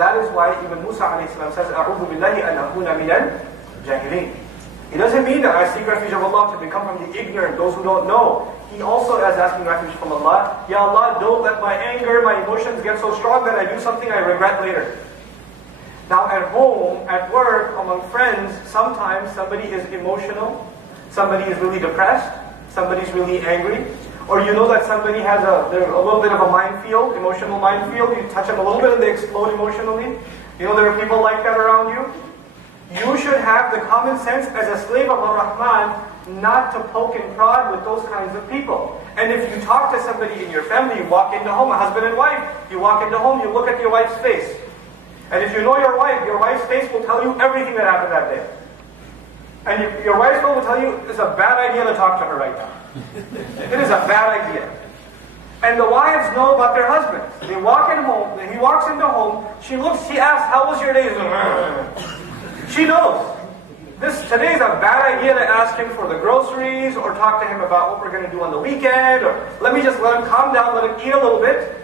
that is why even Musa alayhi salam says, أعوذ بالله أن أكون من الجاهلين. It doesn't mean that I seek refuge of Allah to become from the ignorant, those who don't know. He also is asking refuge from Allah. Ya Allah, don't let my anger, my emotions get so strong that I do something I regret later. Now at home, at work, among friends, sometimes somebody is emotional, somebody is really depressed, somebody's really angry, or you know that somebody has a little bit of a minefield, emotional minefield. You touch them a little bit and they explode emotionally. You know there are people like that around you. You should have the common sense as a slave of Ar-Rahman not to poke and prod with those kinds of people. And if you talk to somebody in your family, you walk into home, a husband and wife, you walk into home, you look at your wife's face. And if you know your wife's face will tell you everything that happened that day. And your wife's face will tell you, it's a bad idea to talk to her right now. It is a bad idea. And the wives know about their husbands. They walk in home, he walks into home, she asks, how was your day? She knows. Today is a bad idea to ask him for the groceries or talk to him about what we're going to do on the weekend. Or let me just let him calm down, let him eat a little bit.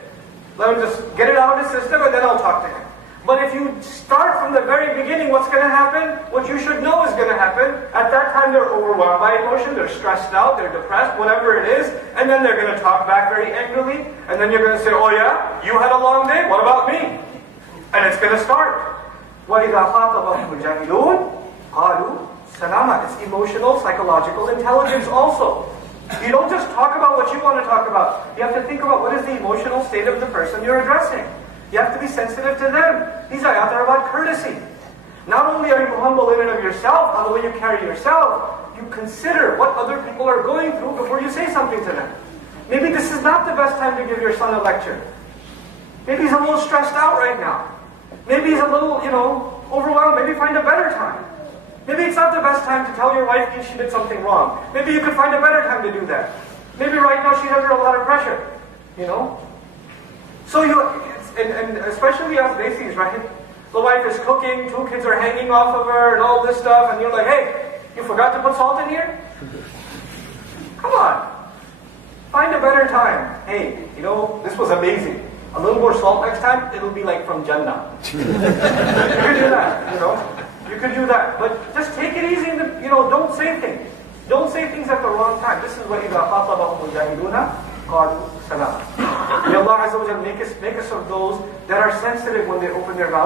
Let him just get it out of his system and then I'll talk to him. But if you start from the very beginning, what's going to happen? What you should know is going to happen. At that time they're overwhelmed by emotion, they're stressed out, they're depressed, whatever it is. And then they're going to talk back very angrily. And then you're going to say, oh yeah, you had a long day, what about me? And it's going to start. وَإِذَا خَاطَبَهُمُ الْجَاهِلُونَ قَالُوا سَلَامًا. It's emotional, psychological intelligence also. You don't just talk about what you want to talk about. You have to think about what is the emotional state of the person you're addressing. You have to be sensitive to them. These ayat are about courtesy. Not only are you humble in and of yourself, on the way you carry yourself, you consider what other people are going through before you say something to them. Maybe this is not the best time to give your son a lecture. Maybe he's a little stressed out right now. Maybe he's a little, overwhelmed. Maybe find a better time. Maybe it's not the best time to tell your wife she did something wrong. Maybe you could find a better time to do that. Maybe right now she's under a lot of pressure, So and especially us Desis, right? The wife is cooking, 2 kids are hanging off of her and all this stuff, and you're like, hey, you forgot to put salt in here? Come on. Find a better time. Hey, this was amazing. A little more salt next time, it'll be like from Jannah. You can do that, You can do that. But just take it easy, don't say things. Don't say things at the wrong time. This is what إِذَا خَاطَبَهُمُ الْجَاهِلُونَ قَالُوا سَلَامًا. May Allah Azza wa Jalla make us of those that are sensitive when they open their mouth.